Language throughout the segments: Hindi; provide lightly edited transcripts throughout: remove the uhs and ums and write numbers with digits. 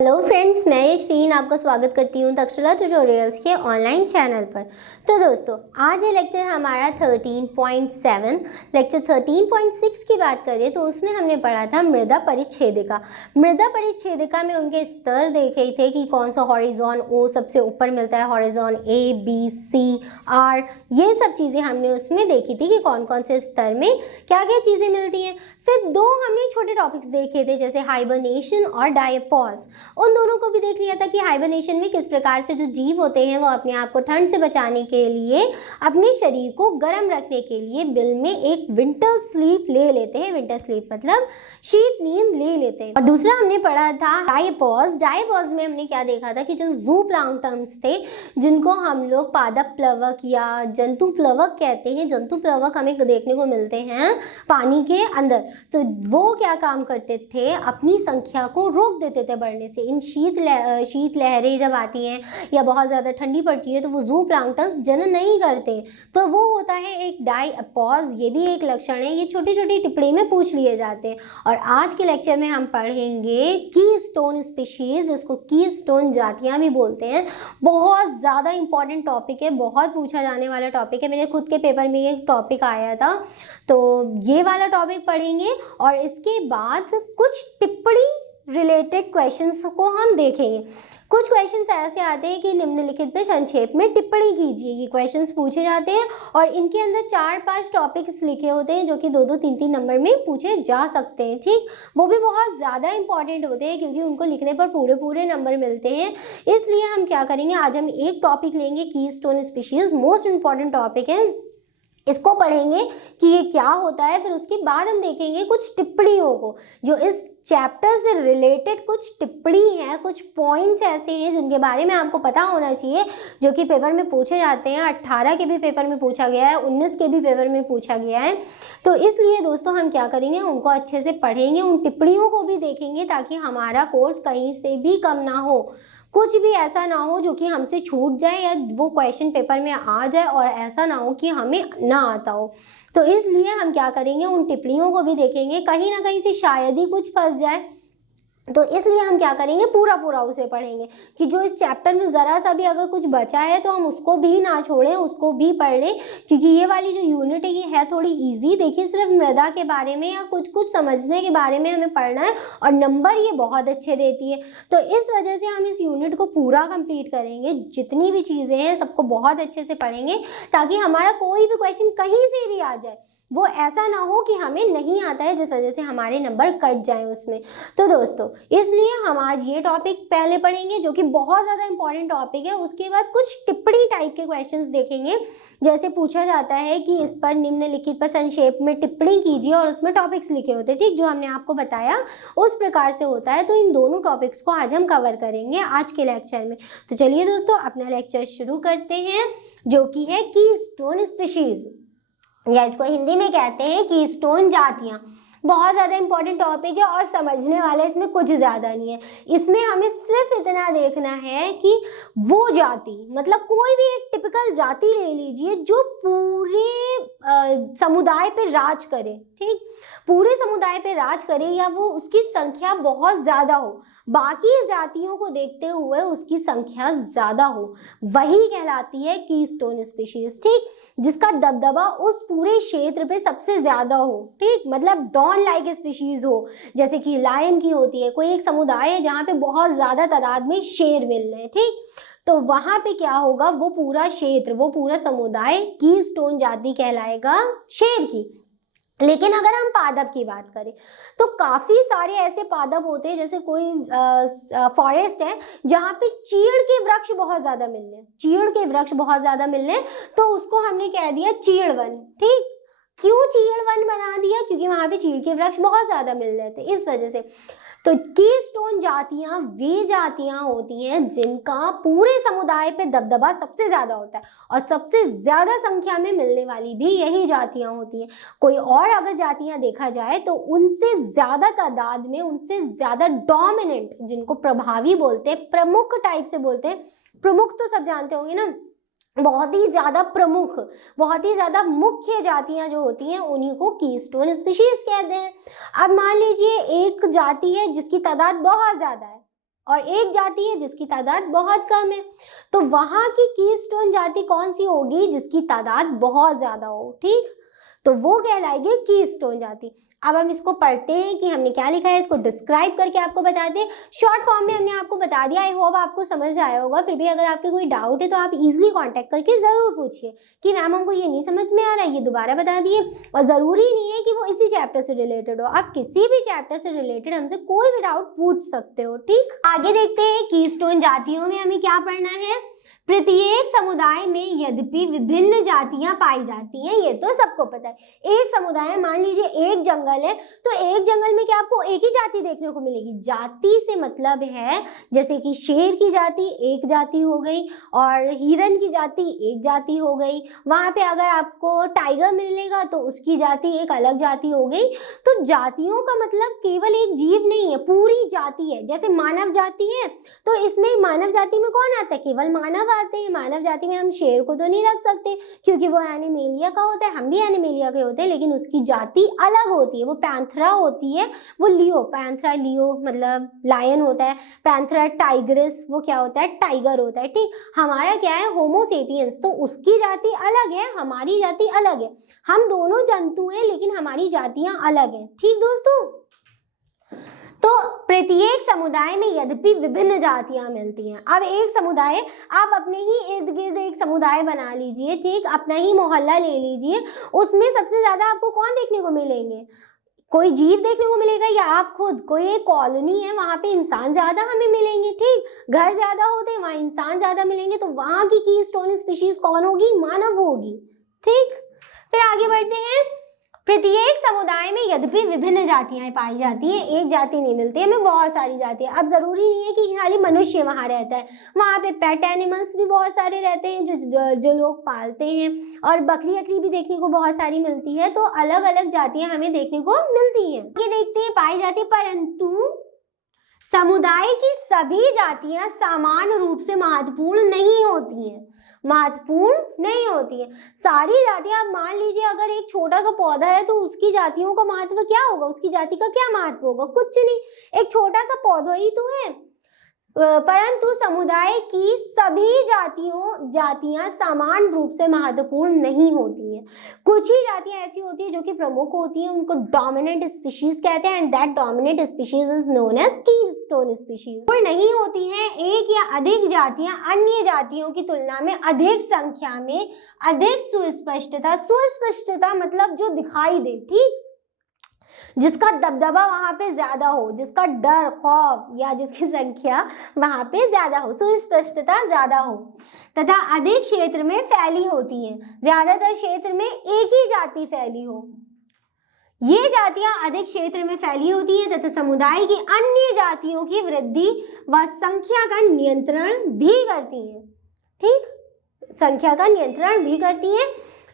हेलो फ्रेंड्स, मैं यशवीन आपका स्वागत करती हूँ तक्षशिला ट्यूटोरियल्स के ऑनलाइन चैनल पर। तो दोस्तों, आज ये लेक्चर हमारा 13.7 लेक्चर 13.6 की बात करें तो उसमें हमने पढ़ा था मृदा परिच्छेदिका। मृदा परिच्छेदिका में उनके स्तर देखे थे कि कौन सा हॉरिजॉन ओ सबसे ऊपर मिलता है, horizon A B C R, ये सब चीज़ें हमने उसमें देखी थी कि कौन कौन से स्तर में क्या क्या चीज़ें मिलती हैं। फिर दो हमने छोटे टॉपिक्स देखे थे जैसे हाइबरनेशन और डायपॉज। उन दोनों को भी देख लिया था कि हाइबरनेशन में किस प्रकार से जो जीव होते हैं वो अपने आप को ठंड से बचाने के लिए, अपने शरीर को गर्म रखने के लिए बिल में एक विंटर स्लीप ले लेते हैं। विंटर स्लीप मतलब शीत नींद ले लेते हैं। और दूसरा हमने पढ़ा था डायपॉज। डायपॉज में हमने क्या देखा था कि जो जू प्लांक्टन्स थे, जिनको हम लोग पादप प्लवक या जंतु प्लवक कहते हैं, जंतु प्लवक हमें देखने को मिलते हैं पानी के अंदर, तो वो क्या काम करते थे, अपनी संख्या को रोक देते थे बढ़ने से। इन शीत लहरें जब आती हैं या बहुत ज़्यादा ठंडी पड़ती है तो वो जू प्लांक्टन्स जनन नहीं करते, तो वो होता है एक डायपॉज। ये भी एक लक्षण है। ये छोटी छोटी टिप्पणी में पूछ लिए जाते हैं। और आज के लेक्चर में हम पढ़ेंगे कीस्टोन स्पीशीज, जिसको कीस्टोन जातियाँ भी बोलते हैं। बहुत ज़्यादा इंपॉर्टेंट टॉपिक है, बहुत पूछा जाने वाला टॉपिक है। मेरे खुद के पेपर में ये टॉपिक आया था, तो ये वाला टॉपिक पढ़ेंगे और इसके बाद कुछ टिप्पणी रिलेटेड क्वेश्चंस को हम देखेंगे। कुछ क्वेश्चंस ऐसे आते हैं कि निम्नलिखित पे संक्षेप में टिप्पणी कीजिए, ये क्वेश्चंस पूछे जाते हैं और इनके अंदर 4-5 टॉपिक्स लिखे होते हैं जो कि 2-2, 3-3 नंबर में पूछे जा सकते हैं। ठीक, वो भी बहुत ज़्यादा इंपॉर्टेंट होते हैं क्योंकि उनको लिखने पर पूरे नंबर मिलते हैं। इसलिए हम क्या करेंगे, आज हम एक टॉपिक लेंगे, keystone species, most important topic है। इसको पढ़ेंगे कि ये क्या होता है, फिर उसके बाद हम देखेंगे कुछ टिप्पणियों को, जो इस चैप्टर से रिलेटेड कुछ टिप्पणी है, कुछ पॉइंट्स ऐसे हैं जिनके बारे में आपको पता होना चाहिए, जो कि पेपर में पूछे जाते हैं। 18 के भी पेपर में पूछा गया है, 19 के भी पेपर में पूछा गया है। तो इसलिए दोस्तों हम क्या करेंगे, उनको अच्छे से पढ़ेंगे, उन टिप्पणियों को भी देखेंगे ताकि हमारा कोर्स कहीं से भी कम ना हो, कुछ भी ऐसा ना हो जो कि हमसे छूट जाए या वो क्वेश्चन पेपर में आ जाए और ऐसा ना हो कि हमें ना आता हो। तो इसलिए हम क्या करेंगे, उन टिप्पणियों को भी देखेंगे, कहीं ना कहीं से शायद ही कुछ फंस जाए, तो इसलिए हम क्या करेंगे, पूरा उसे पढ़ेंगे कि जो इस चैप्टर में ज़रा सा भी अगर कुछ बचा है तो हम उसको भी ना छोड़ें, उसको भी पढ़ लें। क्योंकि ये वाली जो यूनिट है ये है थोड़ी इजी। देखिए, सिर्फ मृदा के बारे में या कुछ समझने के बारे में हमें पढ़ना है और नंबर ये बहुत अच्छे देती है। तो इस वजह से हम इस यूनिट को पूरा कंप्लीट करेंगे, जितनी भी चीज़ें हैं सबको बहुत अच्छे से पढ़ेंगे ताकि हमारा कोई भी क्वेश्चन कहीं से भी आ जाए, वो ऐसा ना हो कि हमें नहीं आता है जिस वजह से हमारे नंबर कट जाएं उसमें। तो दोस्तों, इसलिए हम आज ये टॉपिक पहले पढ़ेंगे जो कि बहुत ज़्यादा इंपॉर्टेंट टॉपिक है। उसके बाद कुछ टिप्पणी टाइप के क्वेश्चंस देखेंगे, जैसे पूछा जाता है कि इस पर निम्नलिखित पर संक्षेप में टिप्पणी कीजिए और उसमें टॉपिक्स लिखे होते हैं। ठीक, जो हमने आपको बताया उस प्रकार से होता है। तो इन दोनों टॉपिक्स को आज हम कवर करेंगे आज के लेक्चर में। तो चलिए दोस्तों, अपना लेक्चर शुरू करते हैं, जो कि है कीस्टोन स्पीशीज, या इसको हिंदी में कहते हैं कीस्टोन जातियाँ। बहुत ज़्यादा इंपॉर्टेंट टॉपिक है और समझने वाला इसमें कुछ ज़्यादा नहीं है। इसमें हमें सिर्फ इतना देखना है कि वो जाति, मतलब कोई भी एक टिपिकल जाति ले लीजिए जो पूरे समुदाय पे राज करे। ठीक, पूरे समुदाय पे राज करे या वो उसकी संख्या बहुत ज़्यादा हो, बाकी जातियों को देखते हुए उसकी संख्या ज़्यादा हो, वही कहलाती है कीस्टोन स्पीशीज। ठीक, जिसका दबदबा उस पूरे क्षेत्र पे सबसे ज़्यादा हो। ठीक, मतलब डॉन लाइक स्पीशीज हो, जैसे कि लायन की होती है। कोई एक समुदाय है जहाँ पे बहुत ज़्यादा तादाद में शेर मिल रहे हैं, ठीक, तो वहाँ पे क्या होगा, वो पूरा क्षेत्र, वो पूरा समुदाय कीस्टोन जाति कहलाएगा शेर की। लेकिन अगर हम पादप की बात करें तो काफ़ी सारे ऐसे पादप होते हैं, जैसे कोई फॉरेस्ट है जहाँ पे चीड़ के वृक्ष बहुत ज़्यादा मिल रहे हैं, चीड़ के वृक्ष बहुत ज़्यादा मिल रहे हैं, तो उसको हमने कह दिया चीड़ वन। ठीक, क्यों चीड़ वन बना दिया, क्योंकि वहाँ पे चीड़ के वृक्ष बहुत ज़्यादा मिल रहे थे, इस वजह से। तो कीस्टोन जातियाँ वे जातियाँ होती हैं जिनका पूरे समुदाय पे दबदबा सबसे ज़्यादा होता है और सबसे ज़्यादा संख्या में मिलने वाली भी यही जातियाँ होती हैं। कोई और अगर जातियाँ देखा जाए तो उनसे ज़्यादा तादाद में, उनसे ज़्यादा डोमिनेंट, जिनको प्रभावी बोलते हैं, प्रमुख टाइप से बोलते हैं, प्रमुख तो सब जानते होंगे ना, बहुत ही ज़्यादा प्रमुख, बहुत ही ज़्यादा मुख्य जातियाँ जो होती हैं उन्हीं को कीस्टोन स्पीशीज कहते हैं। अब मान लीजिए एक जाति है जिसकी तादाद बहुत ज़्यादा है और एक जाति है जिसकी तादाद बहुत कम है। तो वहाँ की कीस्टोन जाति कौन सी होगी? जिसकी तादाद बहुत ज़्यादा हो, ठीक, तो वो कहलाएगी कीस्टोन जाति। अब हम इसको पढ़ते हैं कि हमने क्या लिखा है, इसको डिस्क्राइब करके आपको बताते हैं। शॉर्ट फॉर्म में हमने आपको बता दिया, आई होप आपको समझ आया होगा। फिर भी अगर आपके कोई डाउट है तो आप इजीली कांटेक्ट करके ज़रूर पूछिए कि मैम हमको ये नहीं समझ में आ रहा है, ये दोबारा बता दिए। और ज़रूरी नहीं है कि वो इसी चैप्टर से रिलेटेड हो, आप किसी भी चैप्टर से रिलेटेड हमसे कोई भी डाउट पूछ सकते हो, ठीक। आगे देखते हैं कीस्टोन जातियों में हमें क्या पढ़ना है। प्रत्येक समुदाय में यद्यपि विभिन्न जातियां पाई जाती हैं, ये तो सबको पता है। एक समुदाय, मान लीजिए एक जंगल है, तो एक जंगल में क्या आपको एक ही जाति देखने को मिलेगी। जाति से मतलब है जैसे कि शेर की जाति एक जाति हो गई और हिरन की जाति एक जाति हो गई। वहाँ पे अगर आपको टाइगर मिलेगा तो उसकी जाति एक अलग जाति हो गई। तो जातियों का मतलब केवल एक जीव नहीं है, पूरी जाति है। जैसे मानव जाति है तो इसमें मानव जाति में कौन आता है? केवल मानव आते हैं। मानव जाति में हम शेर को तो नहीं रख सकते क्योंकि वो एनिमेलिया का होता है, हम भी एनिमेलिया के होते हैं, लेकिन उसकी जाति अलग होती है। वो पैंथरा होती है, वो लियो, पैंथरा लियो मतलब लायन होता है, पैंथरा टाइग्रिस वो क्या होता है? टाइगर होता है, ठीक। हमारा क्या है? होमो सेपियंस, तो उसकी जाति अलग है, हमारी जाति अलग है। हम दोनों जंतु हैं लेकिन हमारी जातियां अलग हैं, ठीक दोस्तों। तो प्रत्येक समुदाय में यद्यपि विभिन्न जातियां मिलती हैं। अब एक समुदाय, आप अपने ही इर्द गिर्द एक समुदाय बना लीजिए, ठीक, अपना ही मोहल्ला ले लीजिए, उसमें सबसे ज्यादा आपको कौन देखने को मिलेंगे? कोई जीव देखने को मिलेगा या आप खुद? कोई एक कॉलोनी है, वहाँ पे इंसान ज्यादा हमें मिलेंगे, ठीक। घर ज्यादा होते हैं, वहाँ इंसान ज्यादा मिलेंगे, तो वहाँ की कीस्टोन स्पीशीज कौन होगी? मानव होगी, ठीक। फिर आगे बढ़ते हैं। प्रत्येक समुदाय में यद्यपि विभिन्न जातियां पाई जाती हैं, एक जाति नहीं मिलती, हमें बहुत सारी जातियां। अब जरूरी नहीं है कि खाली मनुष्य वहाँ रहता है, वहाँ पे पेट एनिमल्स भी बहुत सारे रहते हैं जो लोग पालते हैं, और बकरी अकरी भी देखने को बहुत सारी मिलती है। तो अलग अलग जातियां हमें देखने को मिलती हैं, ये देखते हैं पाई जाती, परंतु समुदाय की सभी जातियां समान रूप से महत्वपूर्ण नहीं होती हैं, महत्वपूर्ण नहीं होती है। सारी जातियां, आप मान लीजिए अगर एक छोटा सा पौधा है तो उसकी जातियों का महत्व क्या होगा? उसकी जाति का क्या महत्व होगा? कुछ नहीं, एक छोटा सा पौधा ही तो है। परंतु समुदाय की सभी जातियां समान रूप से महत्वपूर्ण नहीं होती हैं। कुछ ही जातियां ऐसी होती है जो कि प्रमुख होती हैं, उनको डोमिनेंट स्पीशीज कहते हैं, and that dominant species is known as keystone species. और नहीं होती हैं एक या अधिक जातियां अन्य जातियों की तुलना में अधिक संख्या में, अधिक सुस्पष्टता मतलब जो दिखाई दे, ठीक, जिसका दबदबा वहां पे ज्यादा हो, जिसका डर खौफ या जिसकी संख्या वहां पे ज्यादा हो, सुस्पष्टता ज्यादा हो, तथा अधिक क्षेत्र में फैली होती है। ज्यादातर क्षेत्र में एक ही जाति फैली हो, ये जातियां अधिक क्षेत्र में फैली होती हैं तथा समुदाय की अन्य जातियों की वृद्धि व संख्या का नियंत्रण भी करती हैं, ठीक, संख्या का नियंत्रण भी करती हैं।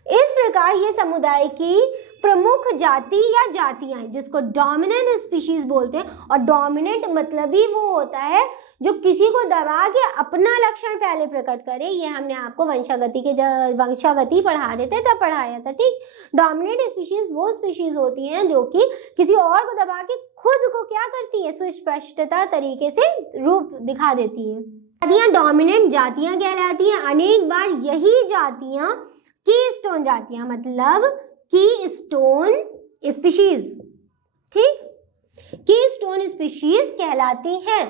इस प्रकार ये समुदाय की प्रमुख जाति या जातियां हैं जिसको डोमिनेंट स्पीशीज बोलते हैं। और डोमिनेंट मतलब ही वो होता है जो किसी को दबा के अपना लक्षण पहले प्रकट करे। ये हमने आपको वंशागति पढ़ा रहे थे तब पढ़ाया था, ठीक। डोमिनेंट स्पीशीज वो स्पीशीज होती हैं जो कि किसी और को दबा के खुद को क्या करती है? सुस्पष्टता तरीके से रूप दिखा देती हैं। जातियां डोमिनेंट जातियां कहलाती हैं। अनेक बार यही जातियां कीस्टोन जातियां मतलब कीस्टोन स्पीशीज, ठीक, कीस्टोन स्पीशीज कहलाती हैं।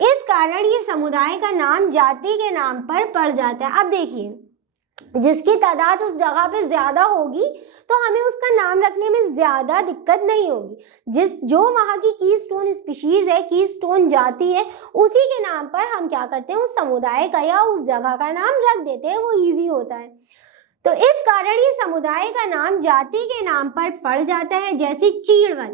इस कारण ये समुदाय का नाम जाति के नाम पर पड़ जाता है। अब देखिए, जिसकी तादाद उस जगह पे ज्यादा होगी तो हमें उसका नाम रखने में ज्यादा दिक्कत नहीं होगी। जो वहाँ की कीस्टोन स्पीशीज है, कीस्टोन जाति है, उसी के नाम पर हम क्या करते हैं? उस समुदाय का या उस जगह का नाम रख देते हैं, वो इजी होता है। तो इस कारण ये समुदाय का नाम जाति के नाम पर पड़ जाता है। जैसे चीड़वन,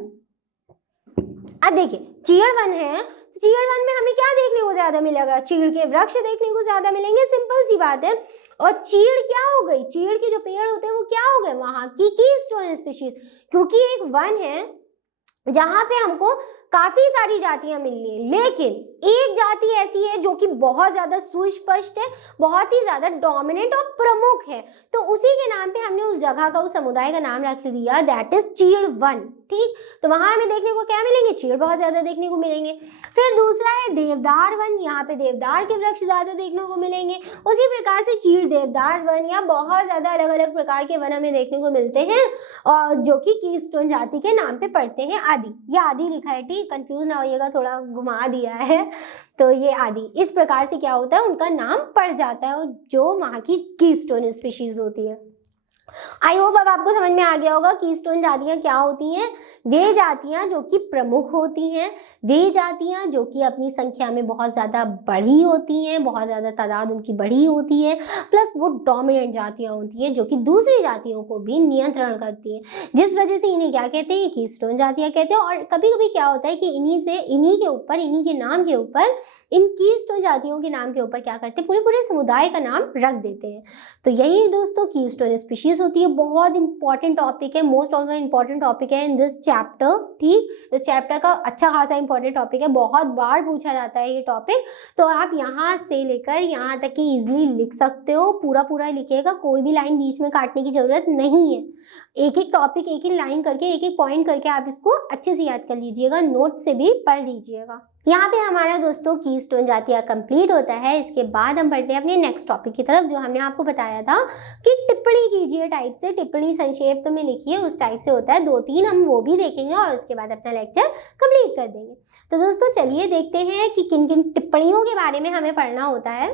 अब देखिए चीड़वन है, तो चीड़वन में हमें क्या देखने को ज्यादा मिलेगा? चीड़ के वृक्ष देखने को ज्यादा मिलेंगे, सिंपल सी बात है। और चीड़ क्या हो गई? चीड़ के जो पेड़ होते हैं वो क्या हो गए? वहां की कीस्टोन स्पीशीज, क्योंकि एक वन है जहाँ पे हमको काफी सारी जातियां मिल रही है, लेकिन एक जाति ऐसी है जो कि बहुत ज्यादा सुस्पष्ट है, बहुत ही ज्यादा डोमिनेंट और प्रमुख है, तो उसी के नाम पे हमने उस जगह का, उस समुदाय का नाम रख दिया, दैट इज चीड़ वन। ठीक, तो वहां हमें देखने को क्या मिलेंगे, चीड़ बहुत ज्यादा देखने को मिलेंगे। फिर दूसरा है देवदार वन, यहाँ पे देवदार के वृक्ष ज्यादा देखने को मिलेंगे। उसी प्रकार से चीड़ देवदार वन या बहुत ज्यादा अलग अलग प्रकार के वन हमें देखने को मिलते हैं, और जो कि कीस्टोन जाति के नाम पे पड़ते हैं। आदि, ये आदि लिखा है, ठीक, कंफ्यूज ना होइएगा, थोड़ा घुमा दिया है, तो ये आदि इस प्रकार से क्या होता है, उनका नाम पड़ जाता है, और जो वहाँ की कीस्टोन स्पीशीज होती है। आई होप अब आपको समझ में आ गया होगा कीस्टोन जातियां क्या होती हैं। वे जातियां जो कि प्रमुख होती हैं, वे जातियां जो कि अपनी संख्या में बहुत ज़्यादा बड़ी होती हैं, बहुत ज़्यादा तादाद उनकी बड़ी होती है, प्लस वो डोमिनेंट जातियां होती हैं जो कि दूसरी जातियों को भी नियंत्रण करती हैं, जिस वजह से इन्हें क्या कहते हैं, कीस्टोन जातियां कहते हैं। और कभी कभी क्या होता है कि इन्हीं के ऊपर, इन्हीं के नाम के ऊपर, इन कीस्टोन जातियों के नाम के ऊपर क्या करते हैं, पूरे पूरे समुदाय का नाम रख देते हैं। तो यही दोस्तों कीस्टोन स्पीशीज होती है। बहुत इंपॉर्टेंट टॉपिक है, most of the important topic है इन दिस चैप्टर। ठीक, इस चैप्टर का अच्छा खासा इंपॉर्टेंट टॉपिक है, बहुत बार पूछा जाता है ये टॉपिक, तो आप यहाँ से लेकर यहाँ तक कि इजिली लिख सकते हो, पूरा पूरा लिखिएगा, कोई भी लाइन बीच में काटने की जरूरत नहीं है। एक एक टॉपिक, एक एक लाइन करके, एक एक पॉइंट करके आप इसको अच्छे से याद कर लीजिएगा, नोट से भी पढ़ लीजिएगा। यहाँ पे हमारा दोस्तों कीस्टोन जातियां कंप्लीट होता है। इसके बाद हम बढ़ते हैं अपने नेक्स्ट टॉपिक की तरफ, जो हमने आपको बताया था कि टिप्पणी कीजिए टाइप से, टिप्पणी संक्षेप में लिखिए, उस टाइप से होता है। 2-3 हम वो भी देखेंगे और उसके बाद अपना लेक्चर कंप्लीट कर देंगे। तो दोस्तों चलिए देखते हैं कि किन किन टिप्पणियों के बारे में हमें पढ़ना होता है।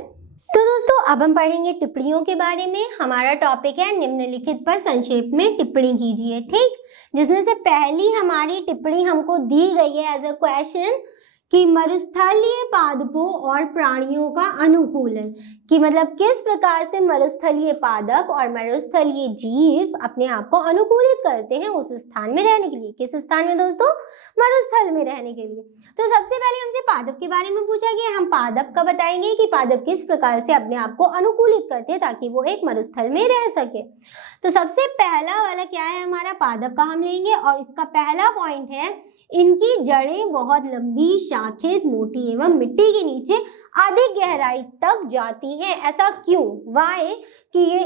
तो दोस्तों अब हम पढ़ेंगे टिप्पणियों के बारे में। हमारा टॉपिक है निम्नलिखित पर संक्षेप में टिप्पणी कीजिए। ठीक, जिसमें से पहली हमारी टिप्पणी हमको दी गई है एज अ क्वेश्चन कि मरुस्थलीय पादपों और प्राणियों का अनुकूलन, कि मतलब किस प्रकार से मरुस्थलीय पादप और मरुस्थलीय जीव अपने आप को अनुकूलित करते हैं उस स्थान में रहने के लिए। किस स्थान में दोस्तों, मरुस्थल में रहने के लिए। तो सबसे पहले हमसे पादप के बारे में पूछा गया, हम पादप का बताएंगे कि पादप किस प्रकार से अपने आप को अनुकूलित करते हैं ताकि वो एक मरुस्थल में रह सके। तो सबसे पहला वाला क्या है, हमारा पादप का हम लेंगे, और इसका पहला पॉइंट है इनकी जड़ें बहुत लंबी, शाखित, मोटी एवं मिट्टी के नीचे अधिक गहराई तक जाती हैं। ऐसा क्यों, वाई, कि ये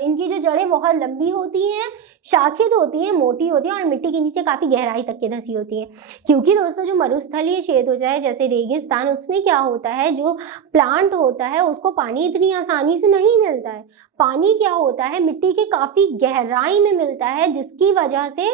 इनकी जो जड़ें बहुत लंबी होती हैं, शाखित होती हैं, मोटी होती हैं और मिट्टी के नीचे काफ़ी गहराई तक के धंसी होती हैं। क्योंकि दोस्तों जो मरुस्थलीय क्षेत्र हो जाए जैसे रेगिस्तान, उसमें क्या होता है, जो प्लांट होता है उसको पानी इतनी आसानी से नहीं मिलता है। पानी क्या होता है, मिट्टी के काफ़ी गहराई में मिलता है, जिसकी वजह से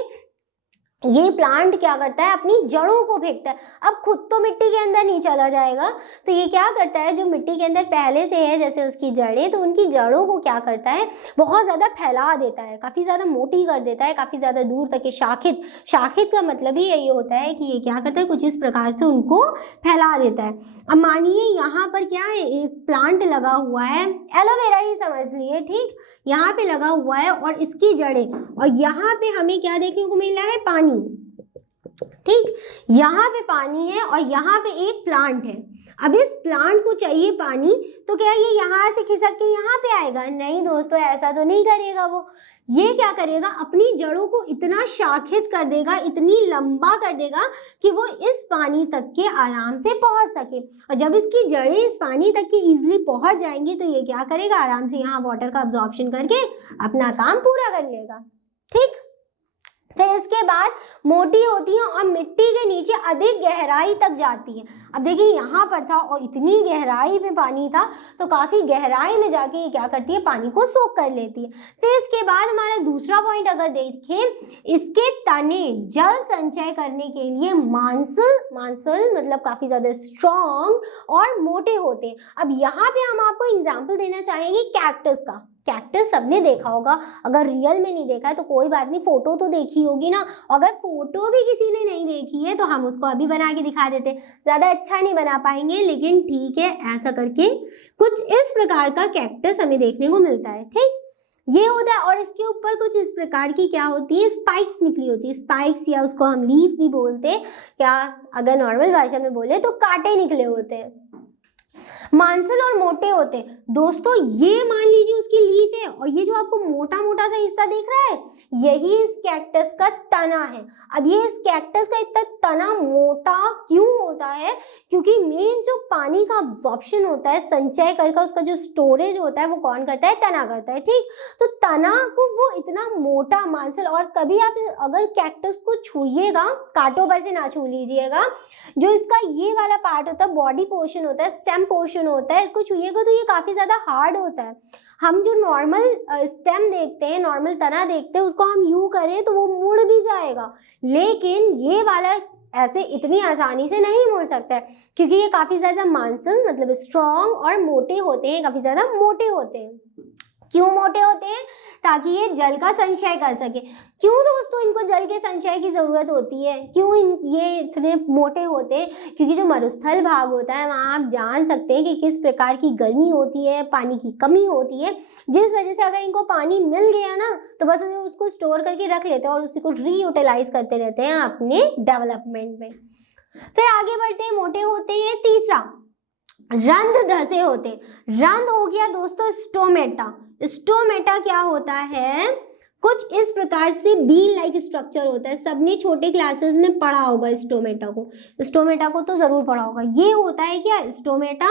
ये प्लांट क्या करता है, अपनी जड़ों को फेंकता है। अब खुद तो मिट्टी के अंदर नहीं चला जाएगा, तो ये क्या करता है, जो मिट्टी के अंदर पहले से है जैसे उसकी जड़ें, तो उनकी जड़ों को क्या करता है, बहुत ज़्यादा फैला देता है, काफ़ी ज़्यादा मोटी कर देता है, काफ़ी ज़्यादा दूर तक के। शाखित का मतलब ही यही होता है कि ये क्या करता है, कुछ इस प्रकार से उनको फैला देता है। अब मानिए यहाँ पर क्या है, एक प्लांट लगा हुआ है, एलोवेरा ही समझ लिए, ठीक, यहाँ पे लगा हुआ है और इसकी जड़ें, और यहाँ पे हमें क्या देखने को मिल रहा है, पानी। ठीक, यहाँ पे पानी है और यहाँ पे एक प्लांट है। अब इस प्लांट को चाहिए पानी, तो क्या ये यहाँ से खिसक के यहाँ पे आएगा? नहीं दोस्तों, ऐसा तो नहीं करेगा वो। ये क्या करेगा, अपनी जड़ों को इतना शाखित कर देगा, इतनी लंबा कर देगा कि वो इस पानी तक के आराम से पहुँच सके। और जब इसकी जड़ें इस पानी तक की ईजिली पहुँच जाएंगी, तो ये क्या करेगा, आराम से यहाँ वाटर का अब्जॉर्प्शन करके अपना काम पूरा कर लेगा। ठीक, फिर इसके बाद मोटी होती है और मिट्टी के नीचे अधिक गहराई तक जाती है। अब देखिए यहाँ पर था और इतनी गहराई में पानी था, तो काफ़ी गहराई में जाके ये क्या करती है, पानी को सोख कर लेती है। फिर इसके बाद हमारा दूसरा पॉइंट अगर देखें, इसके तने जल संचय करने के लिए मांसल मतलब काफ़ी ज़्यादा स्ट्रॉन्ग और मोटे होते हैं। अब यहाँ पे हम आपको एग्जाम्पल देना चाहेंगे कैक्टस का। कैक्टस सबने देखा होगा, अगर रियल में नहीं देखा है तो कोई बात नहीं, फोटो तो देखी होगी ना। अगर फोटो भी किसी ने नहीं देखी है तो हम उसको अभी बना के दिखा देते। ज़्यादा अच्छा नहीं बना पाएंगे, लेकिन ठीक है, ऐसा करके कुछ इस प्रकार का कैक्टस हमें देखने को मिलता है। ठीक, ये होता है, और इसके ऊपर कुछ इस प्रकार की क्या होती है, स्पाइक्स निकली होती है। स्पाइक्स या उसको हम लीफ भी बोलते हैं, या अगर नॉर्मल भाषा में बोले तो कांटे निकले होते हैं। मांसल और मोटे होते हैं। दोस्तों ये मान लीजिए उसकी लीफ है और ये जो आपको मोटा मोटा सा हिस्सा दिख रहा है यही इस कैक्टस का तना है। अब ये इस कैक्टस का इतना तना मोटा क्यों होता है? क्योंकि मेन जो पानी का अब्जॉर्प्शन होता है, संचय करके उसका जो स्टोरेज होता है वो कौन करता है? तना करता है। ठीक, तो तना को वो इतना मोटा मांसल, और कभी आप अगर कैक्टस को छूइएगा, कांटों पर से ना छू लीजिएगा, जो इसका ये वाला पार्ट होता है, बॉडी पोर्शन होता है, स्टेम पोर्शन होता है, इसको छूइएगा तो ये काफ़ी ज़्यादा हार्ड होता है। हम जो नॉर्मल स्टेम देखते हैं, नॉर्मल तना देखते हैं, उसको हम यूँ करें तो वो मुड़ भी जाएगा, लेकिन ये वाला ऐसे इतनी आसानी से नहीं मुड़ सकता है, क्योंकि ये काफ़ी ज़्यादा मांसल मतलब स्ट्रॉन्ग और मोटे होते हैं, काफ़ी ज़्यादा मोटे होते हैं। क्यों मोटे होते हैं? ताकि ये जल का संचय कर सके। क्यों दोस्तों इनको जल के संचय की ज़रूरत होती है? क्यों ये इतने मोटे होते हैं? क्योंकि जो मरुस्थल भाग होता है वहाँ आप जान सकते हैं कि किस प्रकार की गर्मी होती है, पानी की कमी होती है, जिस वजह से अगर इनको पानी मिल गया ना तो बस उसको स्टोर करके रख लेते हैं और उसी को रीयूटिलाइज करते रहते हैं अपने डेवलपमेंट में। फिर आगे बढ़ते हैं, मोटे होते हैं। तीसरा, रंध्र धसे होते। रंध्र हो गया दोस्तों स्टोमेटा। स्टोमेटा क्या होता है? कुछ इस प्रकार से बीन लाइक स्ट्रक्चर होता है। सबने छोटे क्लासेस में पढ़ा होगा स्टोमेटा को। स्टोमेटा को तो जरूर पढ़ा होगा। ये होता है क्या? स्टोमेटा।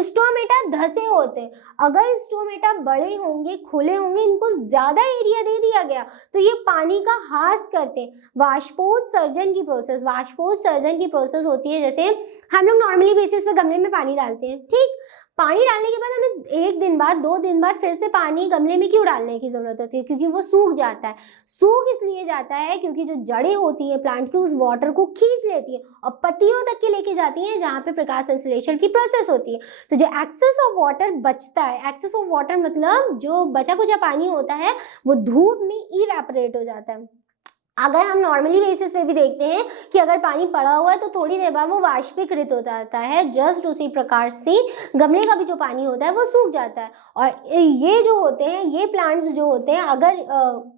स्टोमेटा धसे होते हैं। अगर स्टोमेटा बड़े होंगे, खुले होंगे, इनको ज्यादा एरिया दे दिया गया तो ये पानी का ह्रास करते हैं। वाष्पोत्सर्जन की प्रोसेस, वाष्पोत्सर्जन की प्रोसेस होती है, जैसे हम लोग नॉर्मली बेसिस पे गमले में पानी डालते हैं। ठीक, पानी डालने के बाद हमें 1 दिन बाद, 2 दिन बाद फिर से पानी गमले में क्यों डालने की जरूरत होती है? क्योंकि वो सूख जाता है। सूख इसलिए जाता है क्योंकि जो जड़ें होती हैं प्लांट की उस वाटर को खींच लेती है और पत्तियों तक के लेके जाती हैं जहाँ पे प्रकाश संश्लेषण की प्रोसेस होती है। तो जो एक्सेस ऑफ वाटर बचता है, एक्सेस ऑफ वाटर मतलब जो बचा कुचा पानी होता है वो धूप में इवेपोरेट हो जाता है। अगर हम नॉर्मली बेसिस पे भी देखते हैं कि अगर पानी पड़ा हुआ है तो थोड़ी देर बाद वो वाष्पीकृत हो जाता है, जस्ट उसी प्रकार से गमले का भी जो पानी होता है वो सूख जाता है। और ये जो होते हैं, ये प्लांट्स जो होते हैं, अगर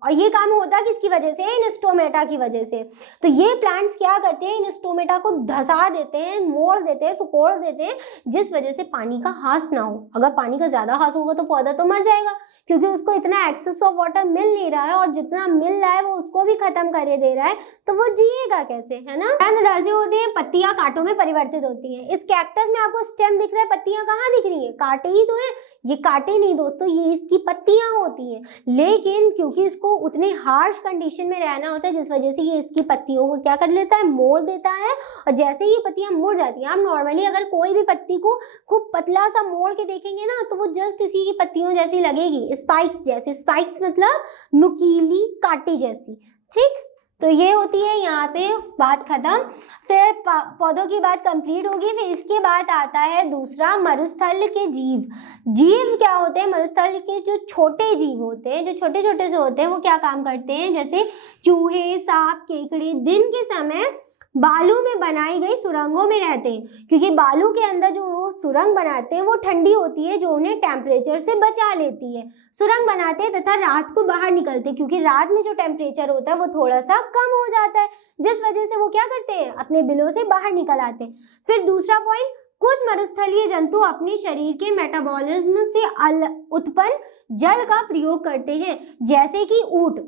और ये काम होता है किसकी वजह से? इन स्टोमेटा की वजह से। तो ये प्लांट्स क्या करते हैं? इन स्टोमेटा को धसा देते हैं, मोड़ देते हैं, सुकोड़ देते हैं, जिस वजह से पानी का ह्रास ना हो। अगर पानी का ज़्यादा ह्रास होगा तो पौधा तो मर जाएगा, क्योंकि उसको इतना एक्सेस ऑफ वाटर मिल नहीं रहा है, और जितना मिल रहा है वो उसको भी खत्म करे दे रहा है, तो वो जिएगा कैसे, है ना? रंध्र होते हैं, पत्तियां कांटों में परिवर्तित होती हैं। इस कैक्टस में आपको स्टेम दिख रहा है, पत्तियां कहाँ दिख रही है? कांटे ही तो है। ये कांटे नहीं दोस्तों, ये इसकी पत्तियां होती हैं, लेकिन क्योंकि इसको उतने हार्श कंडीशन में रहना होता है जिस वजह से ये इसकी पत्तियों को क्या कर लेता है? मोड़ देता है। और जैसे ये पत्तियां मुड़ जाती हैं, आप नॉर्मली अगर कोई भी पत्ती को खूब पतला सा मोड़ के देखेंगे ना तो वो जस्ट इसी की पत्तियों जैसी लगेगी, स्पाइक्स जैसी। स्पाइक्स मतलब नुकीली कांटे जैसी। ठीक, तो ये होती है यहाँ पे बात खत्म। फिर पौधों की बात कंप्लीट होगी। फिर इसके बाद आता है दूसरा, मरुस्थल के जीव। जीव क्या होते हैं? मरुस्थल के जो छोटे जीव होते हैं, जो छोटे छोटे से होते हैं, वो क्या काम करते हैं? जैसे चूहे, सांप, केकड़े दिन के समय बालू में बनाई गई सुरंगों में रहते हैं, क्योंकि बालू के अंदर जो वो सुरंग बनाते हैं वो ठंडी होती है, जो उन्हें टेम्परेचर से बचा लेती है। सुरंग बनाते हैं तथा रात को बाहर निकलते हैं, क्योंकि रात में जो टेम्परेचर होता है वो थोड़ा सा कम हो जाता है, जिस वजह से वो क्या करते हैं? अपने बिलों से बाहर निकल आते हैं। फिर दूसरा पॉइंट, कुछ मरुस्थलीय जंतु अपने शरीर के मेटाबॉलिज्म से उत्पन्न जल का प्रयोग करते हैं, जैसे कि ऊंट।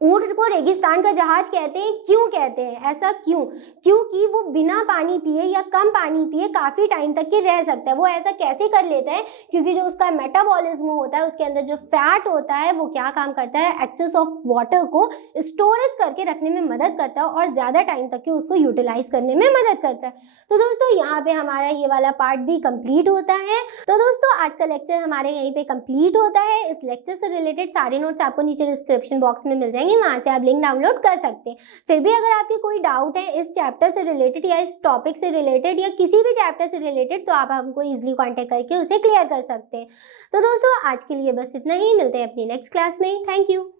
ऊंट को रेगिस्तान का जहाज कहते हैं। क्यों कहते हैं ऐसा? क्यों? क्योंकि वो बिना पानी पिए या कम पानी पिए काफ़ी टाइम तक के रह सकता है। वो ऐसा कैसे कर लेता है? क्योंकि जो उसका मेटाबॉलिज्म होता है, उसके अंदर जो फैट होता है, वो क्या काम करता है? एक्सेस ऑफ वाटर को स्टोरेज करके रखने में मदद करता है और ज़्यादा टाइम तक के उसको यूटिलाइज करने में मदद करता है। तो दोस्तों यहाँ पे हमारा ये वाला पार्ट भी कंप्लीट होता है। तो दोस्तों आज का लेक्चर हमारे यहीं पे कंप्लीट होता है। इस लेक्चर से रिलेटेड सारे नोट्स आपको नीचे डिस्क्रिप्शन बॉक्स में मिल जाएंगे, वहाँ से आप लिंक डाउनलोड कर सकते हैं। फिर भी अगर आपके कोई डाउट है इस चैप्टर से रिलेटेड या इस टॉपिक से रिलेटेड या किसी भी चैप्टर से रिलेटेड, तो आप हमको ईजिली कॉन्टेक्ट करके उसे क्लियर कर सकते हैं। तो दोस्तों आज के लिए बस इतना ही, मिलते हैं अपनी नेक्स्ट क्लास में। Thank you.